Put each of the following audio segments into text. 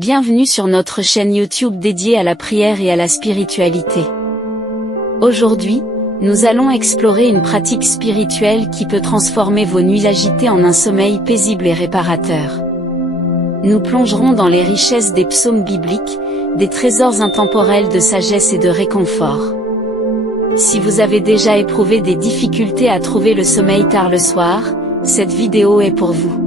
Bienvenue sur notre chaîne YouTube dédiée à la prière et à la spiritualité. Aujourd'hui, nous allons explorer une pratique spirituelle qui peut transformer vos nuits agitées en un sommeil paisible et réparateur. Nous plongerons dans les richesses des psaumes bibliques, des trésors intemporels de sagesse et de réconfort. Si vous avez déjà éprouvé des difficultés à trouver le sommeil tard le soir, cette vidéo est pour vous.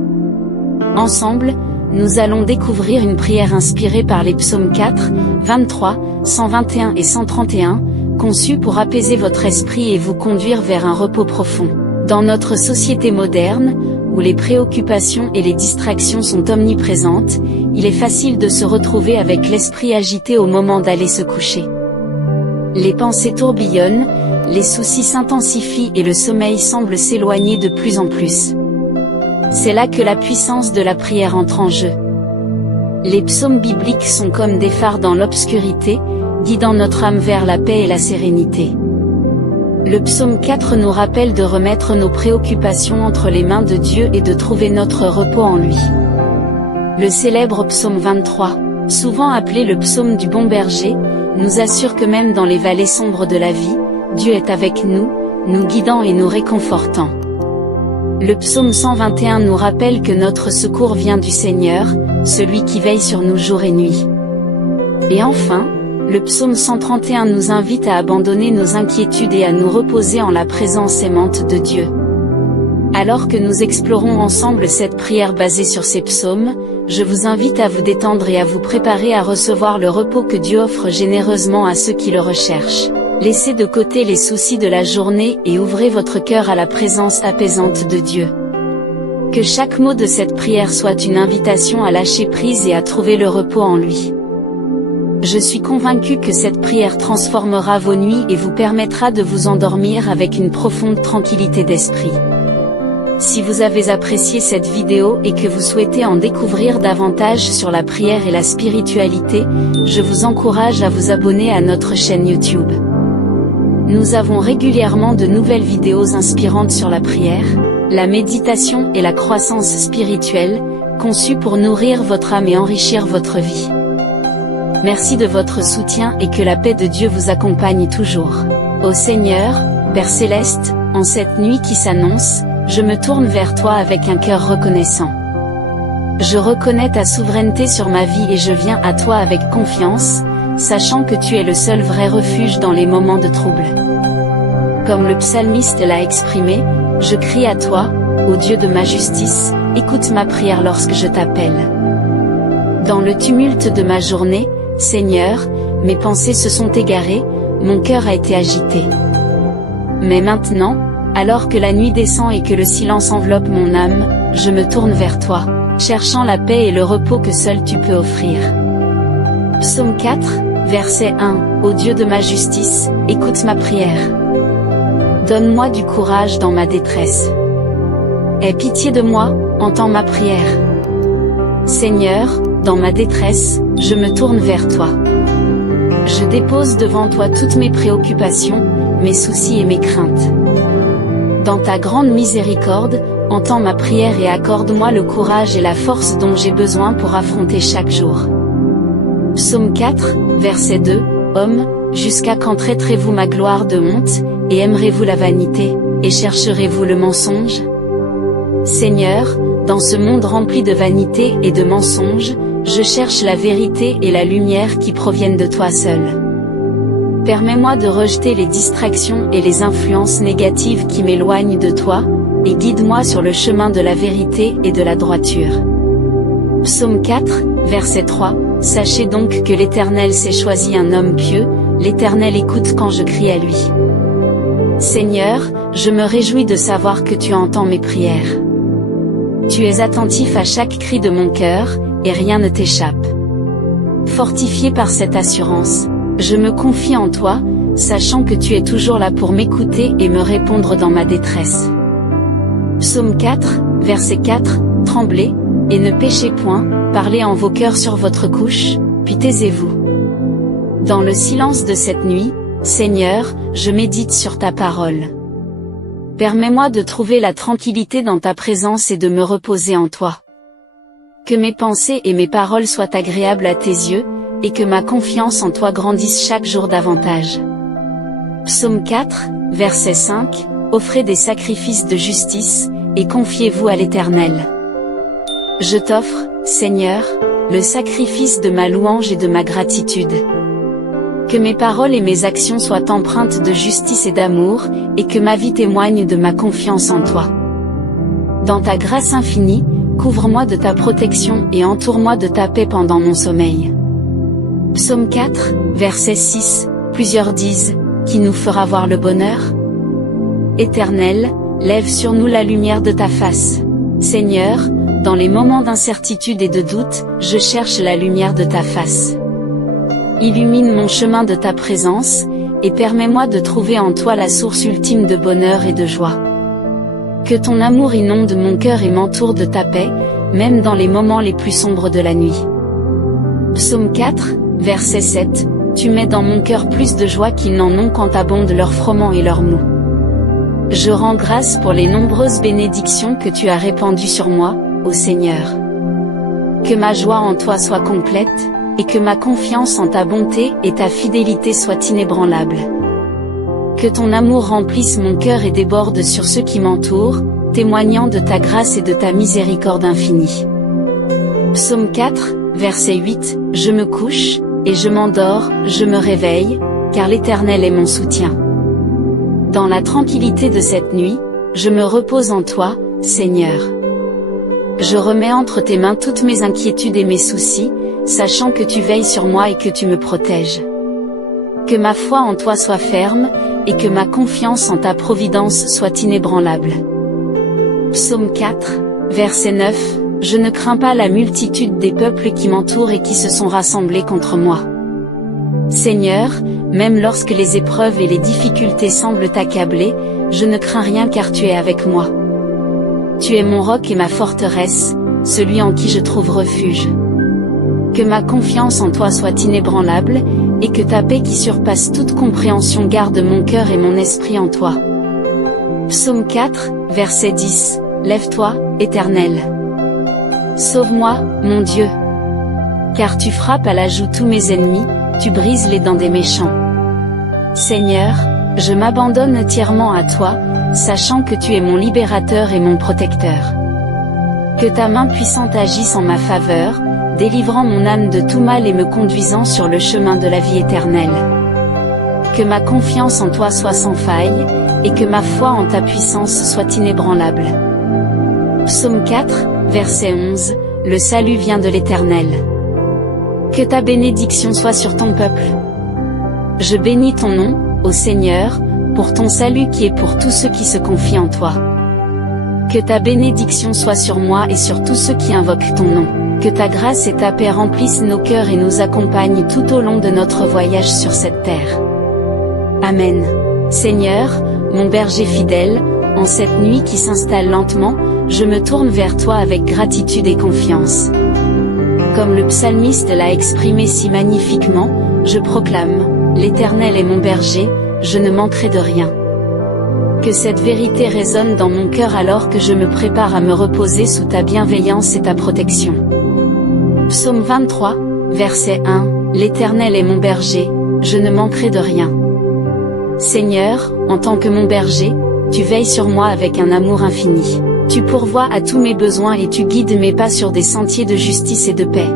Ensemble, nous allons découvrir une prière inspirée par les psaumes 4, 23, 121 et 131, conçue pour apaiser votre esprit et vous conduire vers un repos profond. Dans notre société moderne, où les préoccupations et les distractions sont omniprésentes, il est facile de se retrouver avec l'esprit agité au moment d'aller se coucher. Les pensées tourbillonnent, les soucis s'intensifient et le sommeil semble s'éloigner de plus en plus. C'est là que la puissance de la prière entre en jeu. Les psaumes bibliques sont comme des phares dans l'obscurité, guidant notre âme vers la paix et la sérénité. Le psaume 4 nous rappelle de remettre nos préoccupations entre les mains de Dieu et de trouver notre repos en lui. Le célèbre psaume 23, souvent appelé le psaume du bon berger, nous assure que même dans les vallées sombres de la vie, Dieu est avec nous, nous guidant et nous réconfortant. Le psaume 121 nous rappelle que notre secours vient du Seigneur, celui qui veille sur nous jour et nuit. Et enfin, le psaume 131 nous invite à abandonner nos inquiétudes et à nous reposer en la présence aimante de Dieu. Alors que nous explorons ensemble cette prière basée sur ces psaumes, je vous invite à vous détendre et à vous préparer à recevoir le repos que Dieu offre généreusement à ceux qui le recherchent. Laissez de côté les soucis de la journée et ouvrez votre cœur à la présence apaisante de Dieu. Que chaque mot de cette prière soit une invitation à lâcher prise et à trouver le repos en lui. Je suis convaincu que cette prière transformera vos nuits et vous permettra de vous endormir avec une profonde tranquillité d'esprit. Si vous avez apprécié cette vidéo et que vous souhaitez en découvrir davantage sur la prière et la spiritualité, je vous encourage à vous abonner à notre chaîne YouTube. Nous avons régulièrement de nouvelles vidéos inspirantes sur la prière, la méditation et la croissance spirituelle, conçues pour nourrir votre âme et enrichir votre vie. Merci de votre soutien et que la paix de Dieu vous accompagne toujours. Ô Seigneur, Père Céleste, en cette nuit qui s'annonce, je me tourne vers toi avec un cœur reconnaissant. Je reconnais ta souveraineté sur ma vie et je viens à toi avec confiance, sachant que tu es le seul vrai refuge dans les moments de trouble. Comme le psalmiste l'a exprimé, je crie à toi, ô Dieu de ma justice, écoute ma prière lorsque je t'appelle. Dans le tumulte de ma journée, Seigneur, mes pensées se sont égarées, mon cœur a été agité. Mais maintenant, alors que la nuit descend et que le silence enveloppe mon âme, je me tourne vers toi, cherchant la paix et le repos que seul tu peux offrir. Psaume 4, verset 1, Ô Dieu de ma justice, écoute ma prière. Donne-moi du courage dans ma détresse. Aie pitié de moi, entends ma prière. Seigneur, dans ma détresse, je me tourne vers toi. Je dépose devant toi toutes mes préoccupations, mes soucis et mes craintes. Dans ta grande miséricorde, entends ma prière et accorde-moi le courage et la force dont j'ai besoin pour affronter chaque jour. Psaume 4, verset 2, Homme, jusqu'à quand traiterez-vous ma gloire de honte, et aimerez-vous la vanité, et chercherez-vous le mensonge? Seigneur, dans ce monde rempli de vanité et de mensonges, je cherche la vérité et la lumière qui proviennent de toi seul. Permets-moi de rejeter les distractions et les influences négatives qui m'éloignent de toi, et guide-moi sur le chemin de la vérité et de la droiture. Psaume 4, verset 3, Sachez donc que l'Éternel s'est choisi un homme pieux, l'Éternel écoute quand je crie à lui. Seigneur, je me réjouis de savoir que tu entends mes prières. Tu es attentif à chaque cri de mon cœur, et rien ne t'échappe. Fortifié par cette assurance, je me confie en toi, sachant que tu es toujours là pour m'écouter et me répondre dans ma détresse. Psaume 4, verset 4, Tremblez, et ne péchez point, parlez en vos cœurs sur votre couche, puis taisez-vous. Dans le silence de cette nuit, Seigneur, je médite sur ta parole. Permets-moi de trouver la tranquillité dans ta présence et de me reposer en toi. Que mes pensées et mes paroles soient agréables à tes yeux, et que ma confiance en toi grandisse chaque jour davantage. Psaume 4, verset 5, offrez des sacrifices de justice, et confiez-vous à l'Éternel. Je t'offre, Seigneur, le sacrifice de ma louange et de ma gratitude. Que mes paroles et mes actions soient empreintes de justice et d'amour, et que ma vie témoigne de ma confiance en toi. Dans ta grâce infinie, couvre-moi de ta protection et entoure-moi de ta paix pendant mon sommeil. Psaume 4, verset 6, plusieurs disent, qui nous fera voir le bonheur? Éternel, lève sur nous la lumière de ta face. Seigneur, dans les moments d'incertitude et de doute, je cherche la lumière de ta face. Illumine mon chemin de ta présence, et permets-moi de trouver en toi la source ultime de bonheur et de joie. Que ton amour inonde mon cœur et m'entoure de ta paix, même dans les moments les plus sombres de la nuit. Psaume 4, verset 7, tu mets dans mon cœur plus de joie qu'ils n'en ont quand abondent leurs froment et leurs mou. Je rends grâce pour les nombreuses bénédictions que tu as répandues sur moi, ô Seigneur. Que ma joie en toi soit complète, et que ma confiance en ta bonté et ta fidélité soit inébranlable. Que ton amour remplisse mon cœur et déborde sur ceux qui m'entourent, témoignant de ta grâce et de ta miséricorde infinie. Psaume 4, verset 8, je me couche, et je m'endors, je me réveille, car l'Éternel est mon soutien. Dans la tranquillité de cette nuit, je me repose en toi, Seigneur. Je remets entre tes mains toutes mes inquiétudes et mes soucis, sachant que tu veilles sur moi et que tu me protèges. Que ma foi en toi soit ferme, et que ma confiance en ta providence soit inébranlable. Psaume 4, verset 9, je ne crains pas la multitude des peuples qui m'entourent et qui se sont rassemblés contre moi. Seigneur, même lorsque les épreuves et les difficultés semblent t'accabler, je ne crains rien car tu es avec moi. Tu es mon roc et ma forteresse, celui en qui je trouve refuge. Que ma confiance en toi soit inébranlable, et que ta paix qui surpasse toute compréhension garde mon cœur et mon esprit en toi. Psaume 4, verset 10, lève-toi, Éternel. Sauve-moi, mon Dieu. Car tu frappes à la joue tous mes ennemis, tu brises les dents des méchants. Seigneur, je m'abandonne entièrement à toi, sachant que tu es mon libérateur et mon protecteur. Que ta main puissante agisse en ma faveur, délivrant mon âme de tout mal et me conduisant sur le chemin de la vie éternelle. Que ma confiance en toi soit sans faille, et que ma foi en ta puissance soit inébranlable. Psaume 4, verset 11, le salut vient de l'Éternel. Que ta bénédiction soit sur ton peuple. Je bénis ton nom, ô Seigneur, pour ton salut qui est pour tous ceux qui se confient en toi. Que ta bénédiction soit sur moi et sur tous ceux qui invoquent ton nom. Que ta grâce et ta paix remplissent nos cœurs et nous accompagnent tout au long de notre voyage sur cette terre. Amen. Seigneur, mon berger fidèle, en cette nuit qui s'installe lentement, je me tourne vers toi avec gratitude et confiance. Comme le psalmiste l'a exprimé si magnifiquement, je proclame, l'Éternel est mon berger, je ne manquerai de rien. Que cette vérité résonne dans mon cœur alors que je me prépare à me reposer sous ta bienveillance et ta protection. Psaume 23, verset 1, l'Éternel est mon berger, je ne manquerai de rien. Seigneur, en tant que mon berger, tu veilles sur moi avec un amour infini. Tu pourvois à tous mes besoins et tu guides mes pas sur des sentiers de justice et de paix.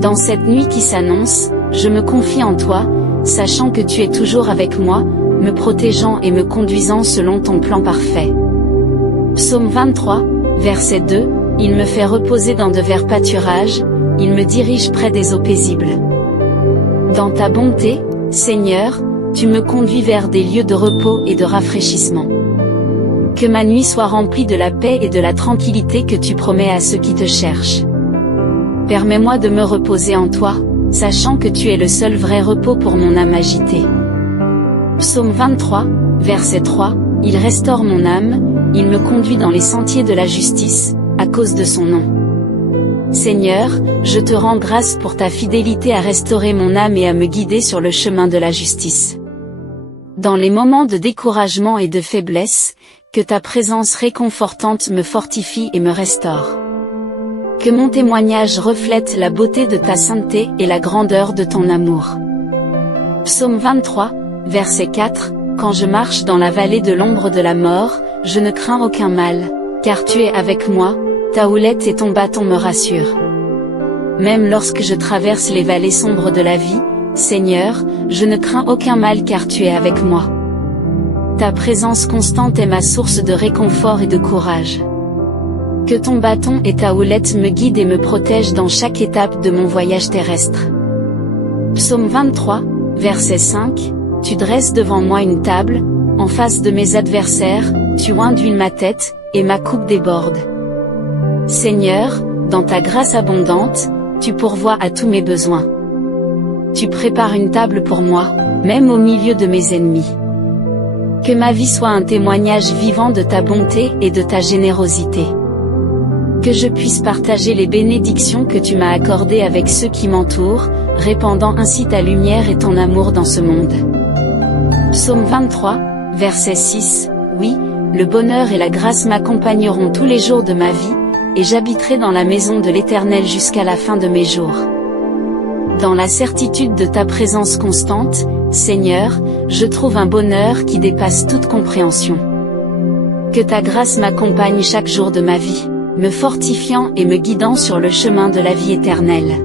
Dans cette nuit qui s'annonce, je me confie en toi, sachant que tu es toujours avec moi, me protégeant et me conduisant selon ton plan parfait. Psaume 23, verset 2, il me fait reposer dans de verts pâturages, il me dirige près des eaux paisibles. Dans ta bonté, Seigneur, tu me conduis vers des lieux de repos et de rafraîchissement. Que ma nuit soit remplie de la paix et de la tranquillité que tu promets à ceux qui te cherchent. Permets-moi de me reposer en toi, sachant que tu es le seul vrai repos pour mon âme agitée. Psaume 23, verset 3, il restaure mon âme, il me conduit dans les sentiers de la justice, à cause de son nom. Seigneur, je te rends grâce pour ta fidélité à restaurer mon âme et à me guider sur le chemin de la justice. Dans les moments de découragement et de faiblesse, que ta présence réconfortante me fortifie et me restaure. Que mon témoignage reflète la beauté de ta sainteté et la grandeur de ton amour. Psaume 23, verset 4, Quand je marche dans la vallée de l'ombre de la mort, je ne crains aucun mal, car tu es avec moi, ta houlette et ton bâton me rassurent. Même lorsque je traverse les vallées sombres de la vie, Seigneur, je ne crains aucun mal car tu es avec moi. Ta présence constante est ma source de réconfort et de courage. Que ton bâton et ta houlette me guident et me protègent dans chaque étape de mon voyage terrestre. Psaume 23, verset 5, Tu dresses devant moi une table, en face de mes adversaires, tu oins d'huile ma tête, et ma coupe déborde. Seigneur, dans ta grâce abondante, tu pourvois à tous mes besoins. Tu prépares une table pour moi, même au milieu de mes ennemis. Que ma vie soit un témoignage vivant de ta bonté et de ta générosité. Que je puisse partager les bénédictions que tu m'as accordées avec ceux qui m'entourent, répandant ainsi ta lumière et ton amour dans ce monde. Psaume 23, verset 6, Oui, le bonheur et la grâce m'accompagneront tous les jours de ma vie, et j'habiterai dans la maison de l'Éternel jusqu'à la fin de mes jours. Dans la certitude de ta présence constante, Seigneur, je trouve un bonheur qui dépasse toute compréhension. Que ta grâce m'accompagne chaque jour de ma vie, me fortifiant et me guidant sur le chemin de la vie éternelle.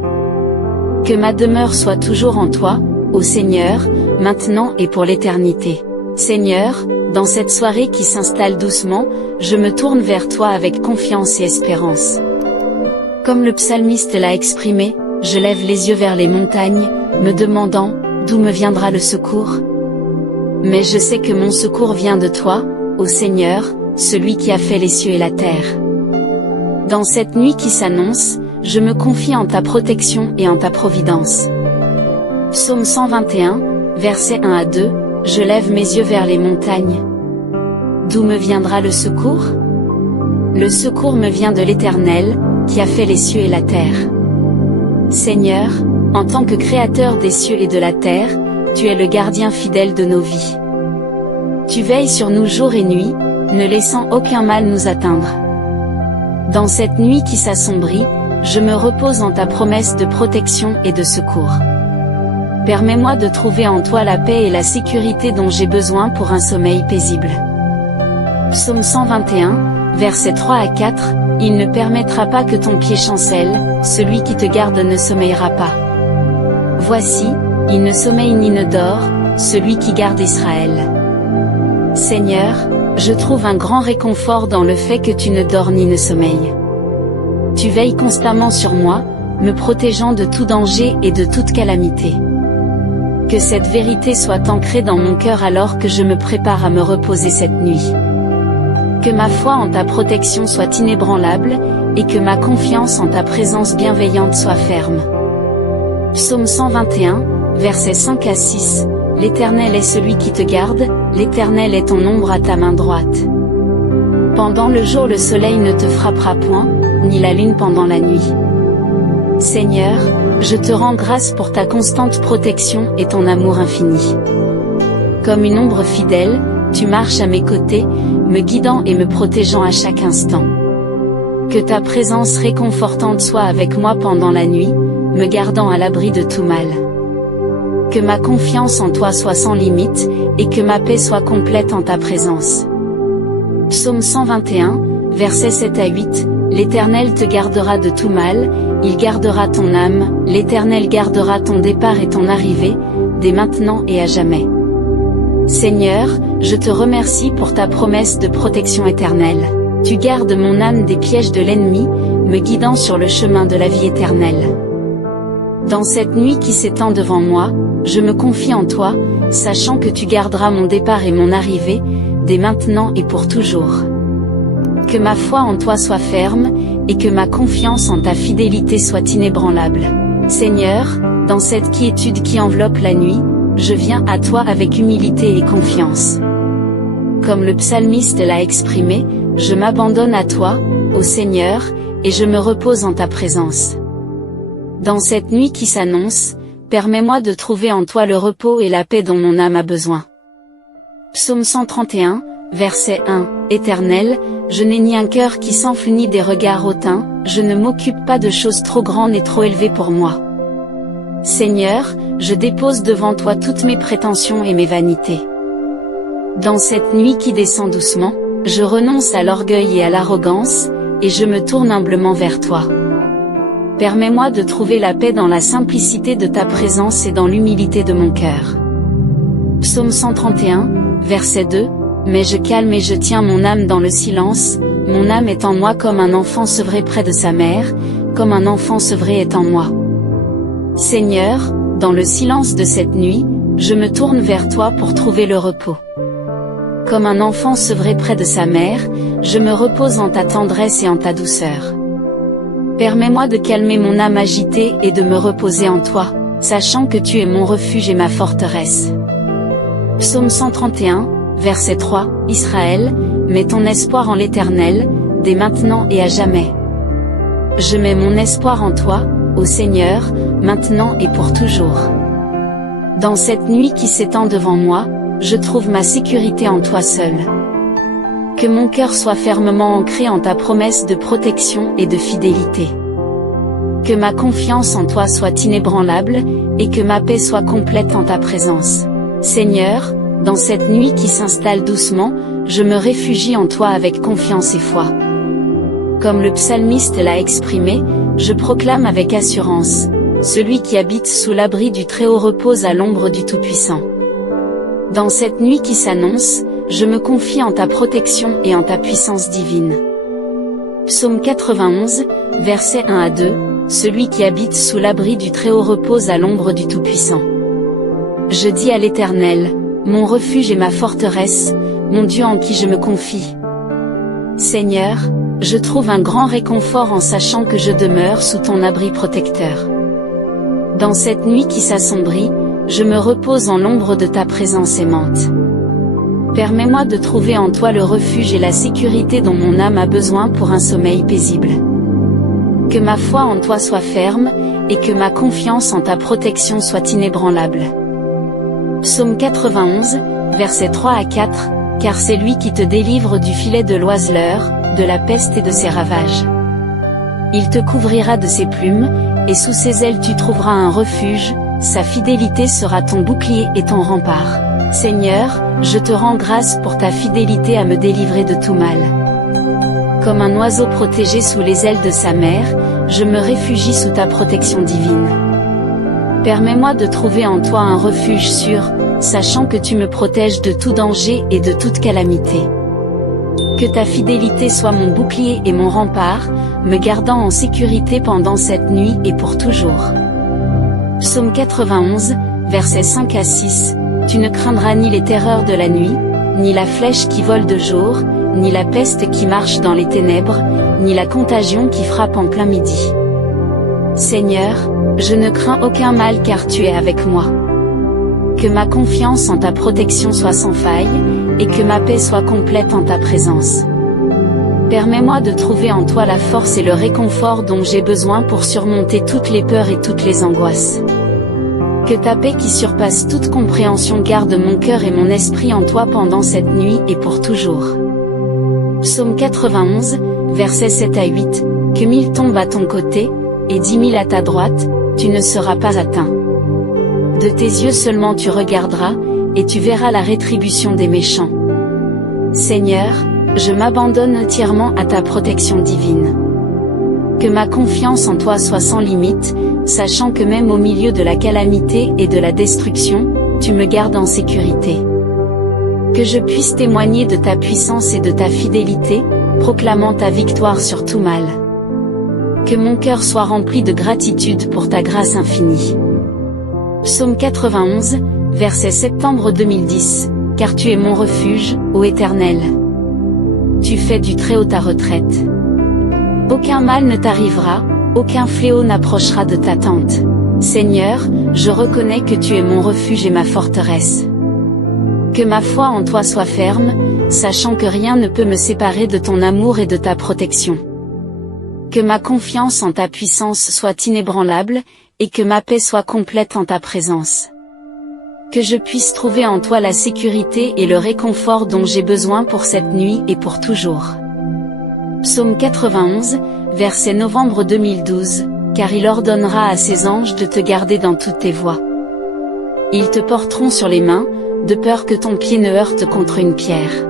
Que ma demeure soit toujours en toi, ô Seigneur, maintenant et pour l'éternité. Seigneur, dans cette soirée qui s'installe doucement, je me tourne vers toi avec confiance et espérance. Comme le psalmiste l'a exprimé, je lève les yeux vers les montagnes, me demandant, d'où me viendra le secours? Mais je sais que mon secours vient de toi, ô Seigneur, celui qui a fait les cieux et la terre. Dans cette nuit qui s'annonce, je me confie en ta protection et en ta providence. Psaume 121, versets 1 à 2, Je lève mes yeux vers les montagnes. D'où me viendra le secours? Le secours me vient de l'Éternel, qui a fait les cieux et la terre. Seigneur, en tant que créateur des cieux et de la terre, tu es le gardien fidèle de nos vies. Tu veilles sur nous jour et nuit, ne laissant aucun mal nous atteindre. Dans cette nuit qui s'assombrit, je me repose en ta promesse de protection et de secours. Permets-moi de trouver en toi la paix et la sécurité dont j'ai besoin pour un sommeil paisible. Psaume 121, versets 3 à 4, Il ne permettra pas que ton pied chancelle, celui qui te garde ne sommeillera pas. Voici, il ne sommeille ni ne dort, celui qui garde Israël. Seigneur, je trouve un grand réconfort dans le fait que tu ne dors ni ne sommeilles. Tu veilles constamment sur moi, me protégeant de tout danger et de toute calamité. Que cette vérité soit ancrée dans mon cœur alors que je me prépare à me reposer cette nuit. Que ma foi en ta protection soit inébranlable, et que ma confiance en ta présence bienveillante soit ferme. Psaume 121, versets 5 à 6, L'Éternel est celui qui te garde, l'Éternel est ton ombre à ta main droite. Pendant le jour le soleil ne te frappera point, ni la lune pendant la nuit. Seigneur, je te rends grâce pour ta constante protection et ton amour infini. Comme une ombre fidèle, tu marches à mes côtés, me guidant et me protégeant à chaque instant. Que ta présence réconfortante soit avec moi pendant la nuit, me gardant à l'abri de tout mal. Que ma confiance en toi soit sans limite, et que ma paix soit complète en ta présence. Psaume 121, versets 7 à 8, L'Éternel te gardera de tout mal, il gardera ton âme, l'Éternel gardera ton départ et ton arrivée, dès maintenant et à jamais. Seigneur, je te remercie pour ta promesse de protection éternelle. Tu gardes mon âme des pièges de l'ennemi, me guidant sur le chemin de la vie éternelle. Dans cette nuit qui s'étend devant moi, je me confie en toi, sachant que tu garderas mon départ et mon arrivée, dès maintenant et pour toujours. Que ma foi en toi soit ferme, et que ma confiance en ta fidélité soit inébranlable. Seigneur, dans cette quiétude qui enveloppe la nuit, je viens à toi avec humilité et confiance. Comme le psalmiste l'a exprimé, je m'abandonne à toi, ô Seigneur, et je me repose en ta présence. Dans cette nuit qui s'annonce, permets-moi de trouver en toi le repos et la paix dont mon âme a besoin. Psaume 131, verset 1, Éternel, je n'ai ni un cœur qui s'enfle ni des regards hautains, je ne m'occupe pas de choses trop grandes et trop élevées pour moi. Seigneur, je dépose devant toi toutes mes prétentions et mes vanités. Dans cette nuit qui descend doucement, je renonce à l'orgueil et à l'arrogance, et je me tourne humblement vers toi. Permets-moi de trouver la paix dans la simplicité de ta présence et dans l'humilité de mon cœur. Psaume 131, verset 2, mais je calme et je tiens mon âme dans le silence, mon âme est en moi comme un enfant sevré près de sa mère, comme un enfant sevré est en moi. Seigneur, dans le silence de cette nuit, je me tourne vers toi pour trouver le repos. Comme un enfant sevré près de sa mère, je me repose en ta tendresse et en ta douceur. Permets-moi de calmer mon âme agitée et de me reposer en toi, sachant que tu es mon refuge et ma forteresse. Psaume 131, verset 3, Israël, mets ton espoir en l'Éternel, dès maintenant et à jamais. Je mets mon espoir en toi, ô Seigneur, maintenant et pour toujours. Dans cette nuit qui s'étend devant moi, je trouve ma sécurité en toi seul. Que mon cœur soit fermement ancré en ta promesse de protection et de fidélité. Que ma confiance en toi soit inébranlable, et que ma paix soit complète en ta présence. Seigneur, dans cette nuit qui s'installe doucement, je me réfugie en toi avec confiance et foi. Comme le psalmiste l'a exprimé, je proclame avec assurance, celui qui habite sous l'abri du Très-Haut repose à l'ombre du Tout-Puissant. Dans cette nuit qui s'annonce, je me confie en ta protection et en ta puissance divine. Psaume 91, versets 1 à 2, celui qui habite sous l'abri du Très-Haut repose à l'ombre du Tout-Puissant. Je dis à l'Éternel, mon refuge et ma forteresse, mon Dieu en qui je me confie. Seigneur, je trouve un grand réconfort en sachant que je demeure sous ton abri protecteur. Dans cette nuit qui s'assombrit, je me repose en l'ombre de ta présence aimante. Permets-moi de trouver en toi le refuge et la sécurité dont mon âme a besoin pour un sommeil paisible. Que ma foi en toi soit ferme, et que ma confiance en ta protection soit inébranlable. Psaume 91, versets 3 à 4, car c'est lui qui te délivre du filet de l'oiseleur, de la peste et de ses ravages. Il te couvrira de ses plumes, et sous ses ailes tu trouveras un refuge, sa fidélité sera ton bouclier et ton rempart. Seigneur, je te rends grâce pour ta fidélité à me délivrer de tout mal. Comme un oiseau protégé sous les ailes de sa mère, je me réfugie sous ta protection divine. Permets-moi de trouver en toi un refuge sûr, sachant que tu me protèges de tout danger et de toute calamité. Que ta fidélité soit mon bouclier et mon rempart, me gardant en sécurité pendant cette nuit et pour toujours. Psaume 91, versets 5 à 6, tu ne craindras ni les terreurs de la nuit, ni la flèche qui vole de jour, ni la peste qui marche dans les ténèbres, ni la contagion qui frappe en plein midi. Seigneur, je ne crains aucun mal car tu es avec moi. Que ma confiance en ta protection soit sans faille, et que ma paix soit complète en ta présence. Permets-moi de trouver en toi la force et le réconfort dont j'ai besoin pour surmonter toutes les peurs et toutes les angoisses. Que ta paix qui surpasse toute compréhension garde mon cœur et mon esprit en toi pendant cette nuit et pour toujours. Psaume 91, versets 7 à 8, que 1000 tombent à ton côté, et 10 000 à ta droite, tu ne seras pas atteint. De tes yeux seulement tu regarderas, et tu verras la rétribution des méchants. Seigneur, je m'abandonne entièrement à ta protection divine. Que ma confiance en toi soit sans limite, sachant que même au milieu de la calamité et de la destruction, tu me gardes en sécurité. Que je puisse témoigner de ta puissance et de ta fidélité, proclamant ta victoire sur tout mal. Que mon cœur soit rempli de gratitude pour ta grâce infinie. Psaume 91, verset septembre 2010, car tu es mon refuge, ô Éternel. Tu fais du Très-Haut ta retraite. Aucun mal ne t'arrivera, aucun fléau n'approchera de ta tente. Seigneur, je reconnais que tu es mon refuge et ma forteresse. Que ma foi en toi soit ferme, sachant que rien ne peut me séparer de ton amour et de ta protection. Que ma confiance en ta puissance soit inébranlable, et que ma paix soit complète en ta présence. Que je puisse trouver en toi la sécurité et le réconfort dont j'ai besoin pour cette nuit et pour toujours. Psaume 91, verset novembre 2012, car il ordonnera à ses anges de te garder dans toutes tes voies. Ils te porteront sur les mains, de peur que ton pied ne heurte contre une pierre.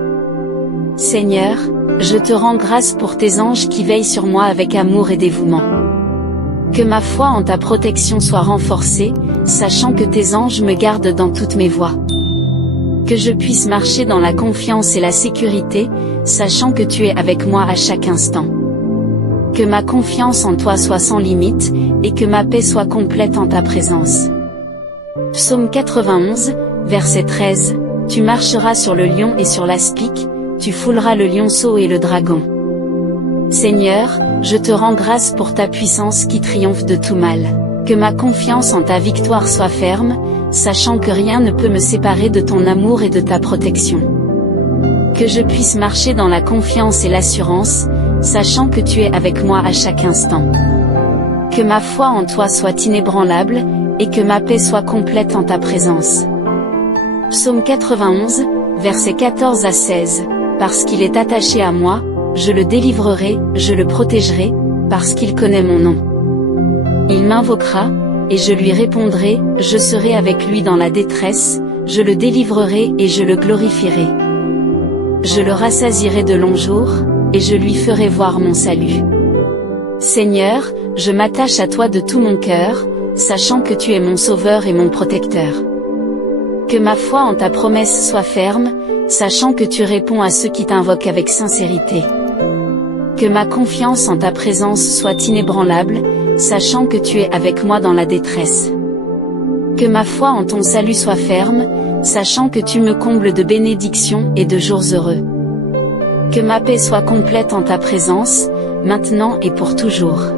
Seigneur, je te rends grâce pour tes anges qui veillent sur moi avec amour et dévouement. Que ma foi en ta protection soit renforcée, sachant que tes anges me gardent dans toutes mes voies. Que je puisse marcher dans la confiance et la sécurité, sachant que tu es avec moi à chaque instant. Que ma confiance en toi soit sans limite, et que ma paix soit complète en ta présence. Psaume 91, verset 13, tu marcheras sur le lion et sur l'aspic, tu fouleras le lionceau et le dragon. Seigneur, je te rends grâce pour ta puissance qui triomphe de tout mal. Que ma confiance en ta victoire soit ferme, sachant que rien ne peut me séparer de ton amour et de ta protection. Que je puisse marcher dans la confiance et l'assurance, sachant que tu es avec moi à chaque instant. Que ma foi en toi soit inébranlable, et que ma paix soit complète en ta présence. Psaume 91, versets 14 à 16, parce qu'il est attaché à moi, je le délivrerai, je le protégerai, parce qu'il connaît mon nom. Il m'invoquera, et je lui répondrai, je serai avec lui dans la détresse, je le délivrerai et je le glorifierai. Je le rassasierai de longs jours, et je lui ferai voir mon salut. Seigneur, je m'attache à toi de tout mon cœur, sachant que tu es mon sauveur et mon protecteur. Que ma foi en ta promesse soit ferme, sachant que tu réponds à ceux qui t'invoquent avec sincérité. Que ma confiance en ta présence soit inébranlable, sachant que tu es avec moi dans la détresse. Que ma foi en ton salut soit ferme, sachant que tu me combles de bénédictions et de jours heureux. Que ma paix soit complète en ta présence, maintenant et pour toujours.